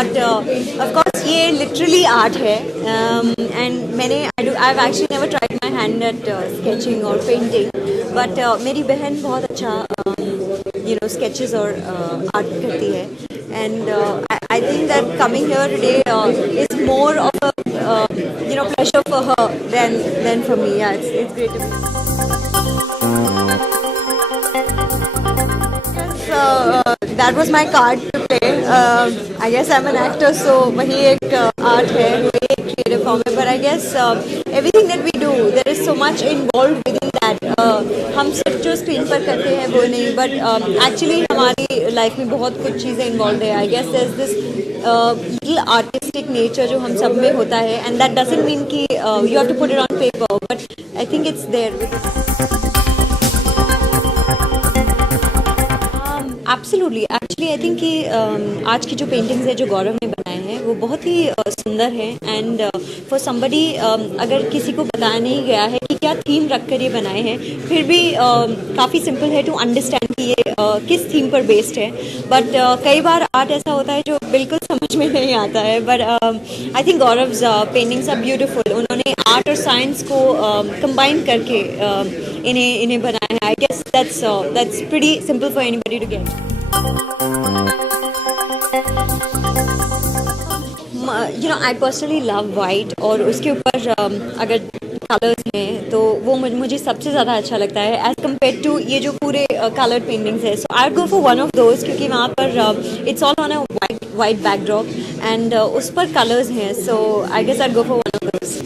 But of course ये literally art है and I've actually never tried my hand at sketching or painting, but मेरी बहन बहुत अच्छा sketches और art करती है, and I think that coming here today is more of a pleasure for her than for me. Yeah, it's great to be. That was my card to play. I guess I'm an actor, so वही एक art है, वही एक creative form है. But I guess everything that we do, there is so much involved within that. हम सिर्फ जो screen पर करते हैं वो नहीं, but actually हमारी लाइफ में बहुत कुछ चीज़ें involved है. I guess there's this little artistic nature जो हम सब में होता है, and that doesn't mean कि you have to put it on paper, but I think it's there. Absolutely, actually I think कि आज की जो पेंटिंग्स है जो गौरव ने बनाए हैं वो बहुत ही सुंदर है, एंड फॉर समबडी अगर किसी को बताया नहीं गया है कि क्या थीम रखकर ये बनाए हैं, फिर भी काफ़ी सिंपल है टू अंडरस्टैंड कि ये किस थीम पर बेस्ड है. बट कई बार आर्ट ऐसा होता है जो बिल्कुल समझ में नहीं आता है, but I think Gaurav's paintings are beautiful. उन्होंने आर्ट और साइंस को कंबाइन करके इन्हें बनाया है. I guess that's pretty simple for anybody to get. I personally love white, और उसके ऊपर अगर कलर्स हैं तो वो मुझे सबसे ज़्यादा अच्छा लगता है एज़ कम्पेयर टू ये जो पूरे कलर्ड पेंटिंग्स है. So I go for one of those, क्योंकि वहाँ पर it's all on a white backdrop and उस पर कलर्स हैं. So I guess I go for one of those.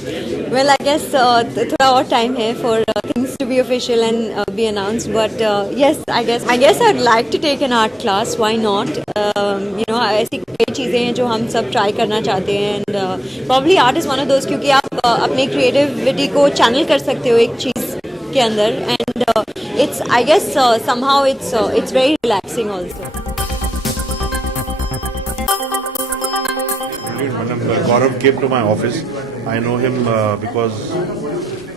Well, I guess थोड़ा और टाइम है for things to be official and be announced, but yes, I guess I'd like to take an art class. Why not? ऐसी कई चीज़ें हैं जो हम सब ट्राई करना चाहते हैं, and probably art is one of those, क्योंकि आप अपने क्रिएटिविटी को चैनल कर सकते हो एक चीज़ के अंदर, and it's I guess somehow it's very relaxing also. When Gaurav came to my office, I know him because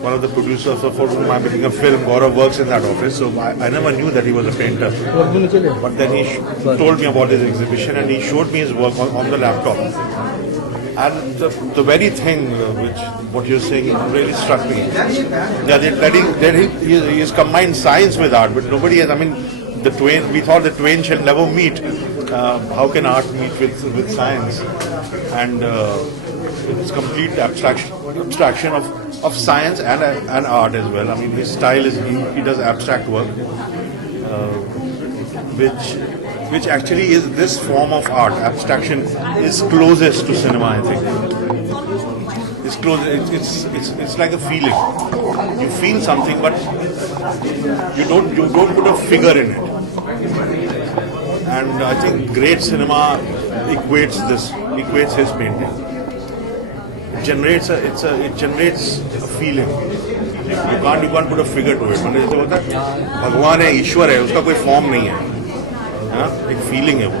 one of the producers for whom I'm making a film, Gaurav works in that office, so I never knew that he was a painter. But then he told me about his exhibition and he showed me his work on the laptop. And the very thing what you're saying really struck me. That he has combined science with art, but nobody has. I mean, we thought the twain shall never meet. How can art meet with science? And it's complete abstraction of science and art as well. I mean, his style is he does abstract work, which actually is this form of art. Abstraction is closest to cinema, I think. It's close. It's like a feeling. You feel something, but you don't put a figure in it. And I think great cinema equates his painting. It generates a feeling. You can't put a figure to it. मतलब जैसे होता है भगवान है, ईश्वर है, उसका कोई form नहीं है, एक फीलिंग है वो.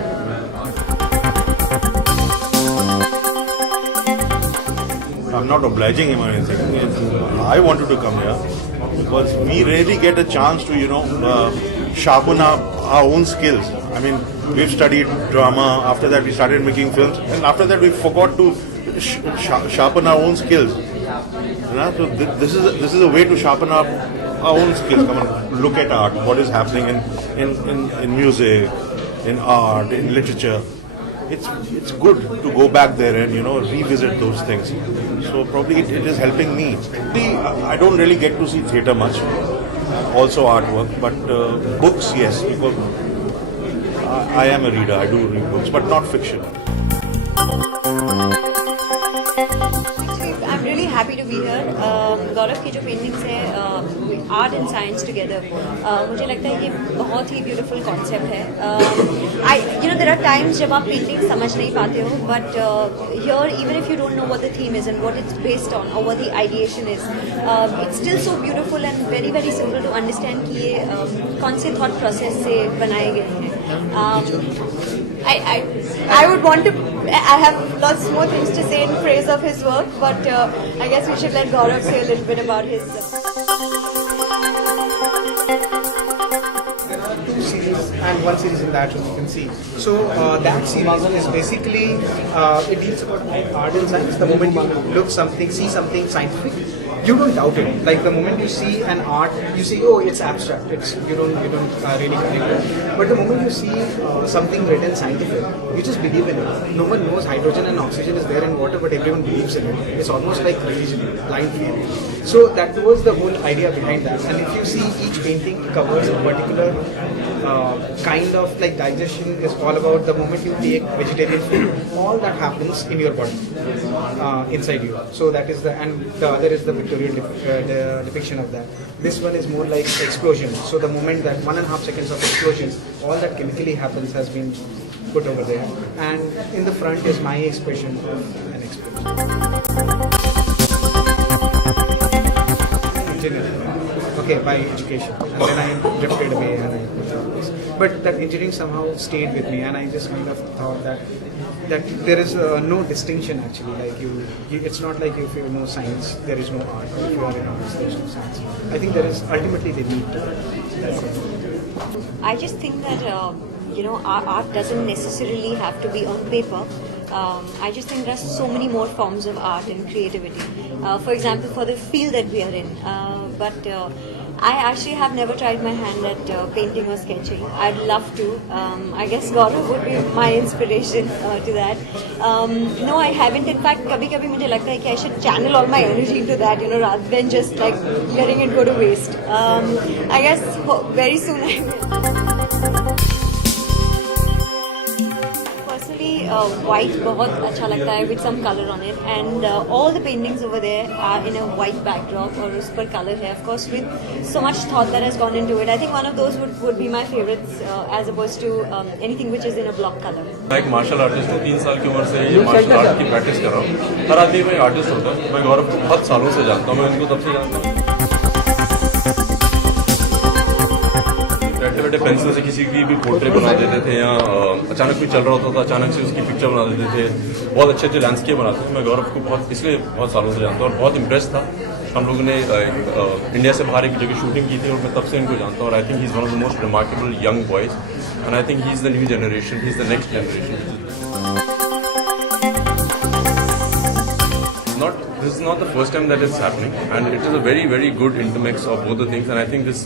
I'm not obliging him or anything. I wanted to come here because we really get a chance to sharpen our own skills. I mean, we've studied drama. After that, we started making films, and after that, we forgot to sharpen our own skills. So this is a way to sharpen our own skills. Come on, look at art. What is happening in music, in art, in literature. It's good to go back there and revisit those things. So probably it is helping me. I don't really get to see theatre much. Also artwork, but books, yes, because I am a reader. I do read books, but not fiction. I'm really happy to be here. गौरव की जो paintings है art and science together, मुझे लगता है कि बहुत ही beautiful concept है. देयर आर टाइम्स जब आप पेंटिंग समझ नहीं पाते हो, but here even if you don't know what the theme is and what it's based on और what the ideation is, it's still so beautiful and very very simple to understand कि ये कौन से thought process से बनाए गए हैं. I would want to. I have lots more things to say in praise of his work, but I guess we should let Gaurav say a little bit about his. and one series in that you can see. So that series is basically it deals about art and science. The moment you see something scientific, you don't doubt it. Like the moment you see an art, you say, oh, it's abstract. You don't really connect it. But the moment you see something written scientific, you just believe in it. No one knows hydrogen and oxygen is there in water, but everyone believes in it. It's almost like religion, blind faith. So that was the whole idea behind that. And if you see each painting covers a particular kind of like digestion is all about the moment you take vegetarian food, all that happens in your body, inside you. So that is and the other is the pictorial the depiction of that. This one is more like explosion. So the moment that 1.5 seconds of explosion, all that chemically happens has been put over there. And in the front is my expression of an explosion. Okay, by education, and then I drifted away and I put all this. But that engineering somehow stayed with me, and I just kind of thought that there is no distinction actually. Like it's not like if you know science, there is no art, or if you are in arts, there is no science. I think there is ultimately they meet. That's it. I just think that our art doesn't necessarily have to be on paper. I just think there are so many more forms of art and creativity. For example, for the field that we are in. But I actually have never tried my hand at painting or sketching. I'd love to. I guess Gaurav would be my inspiration to that. No, I haven't. In fact, कभी-कभी मुझे लगता है कि I should channel all my energy into that, rather than just like letting it go to waste. I guess very soon I will. White बहुत अच्छा लगता है with some color on it, and all the paintings over there are in a white backdrop और उस पर color है, of course with so much thought that has gone into it. I think one of those would be my favorites as opposed to anything which is in a block color. मैं एक martial artist हूँ, 3 साल की उम्र से ये martial art की practice कर रहा हूँ। हर आदमी कोई आर्टिस्ट होता है। मैं गौरव को बहुत सालों से जानता हूँ, मैं उनको तब से जानता हूँ। बैठे बैठे पेंसिल से किसी की भी पोर्ट्रेट बना देते थे, या अचानक कोई चल रहा होता था, अचानक से उसकी पिक्चर बना देते थे। बहुत अच्छे अच्छे लैंडस्केप बनाते थे। मैं गौरव को इसलिए बहुत सालों से जानता हूँ और बहुत इम्प्रेस था। हम लोगों ने इंडिया से बाहर एक जगह शूटिंग की थी और मैं तब से इनको जानता हूँ। और I think he is one of the most remarkable young boys, and I think he is the new generation, he is the next generation. This is not the first time that it's happening, and it is a very, very good intermix of both the things. And I think this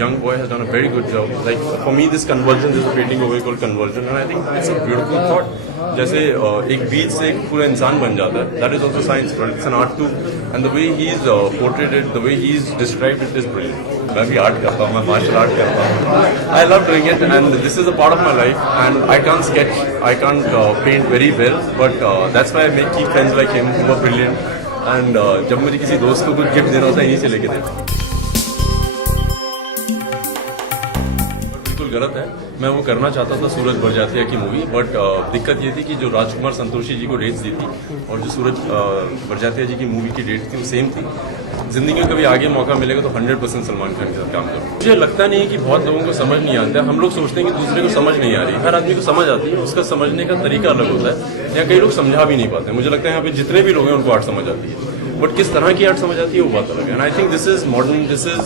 young boy has done a very good job. Like for me, this conversion, this painting over called conversion, and I think it's a beautiful thought. जैसे एक बीज से एक पूरा इंसान बन जाता है. That is also science, but it's an art too. And the way he's portrayed it, the way he's described it is brilliant. मैं भी आर्ट करता हूँ, मैं मार्शल आर्ट करता हूँ. I love doing it, and this is a part of my life. And I can't sketch, I can't paint very well, but that's why I make keep friends like him who are brilliant. And जब मुझे किसी दोस्त को कुछ gift देना होता है, यहीं से लेके देता हूँ. बिल्कुल गलत है. मैं वो करना चाहता था सूरज बरजातिया की मूवी, बट दिक्कत ये थी कि जो राजकुमार संतोषी जी को डेट्स दी थी और जो सूरज बरजातिया जी की मूवी की डेट थी वो सेम थी. जिंदगी में कभी आगे मौका मिलेगा तो 100% सलमान खान के साथ काम करूँ. मुझे लगता नहीं है कि बहुत लोगों को समझ नहीं आता. हम लोग सोचते हैं कि दूसरे को समझ नहीं आ रही. हर आदमी को समझ आती है, उसका समझने का तरीका अलग होता है. या कई लोग समझा भी नहीं पाते. मुझे लगता है यहाँ पे जितने भी लोग हैं उनको आर्ट समझ आती है, बट किस तरह की आर्ट समझ आती है वो बात अलग है. And I think this is modern, this is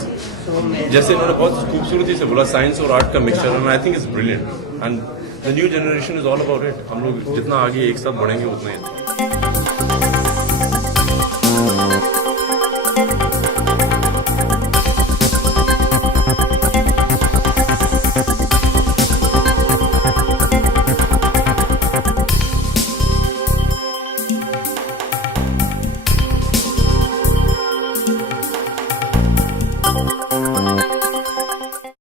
जैसे इन्होंने बहुत खूबसूरती से बोला, साइंस और आर्ट का mixture. And I think it's brilliant, and the new generation is all about it. हम लोग जितना आगे एक साथ बढ़ेंगे उतना ही.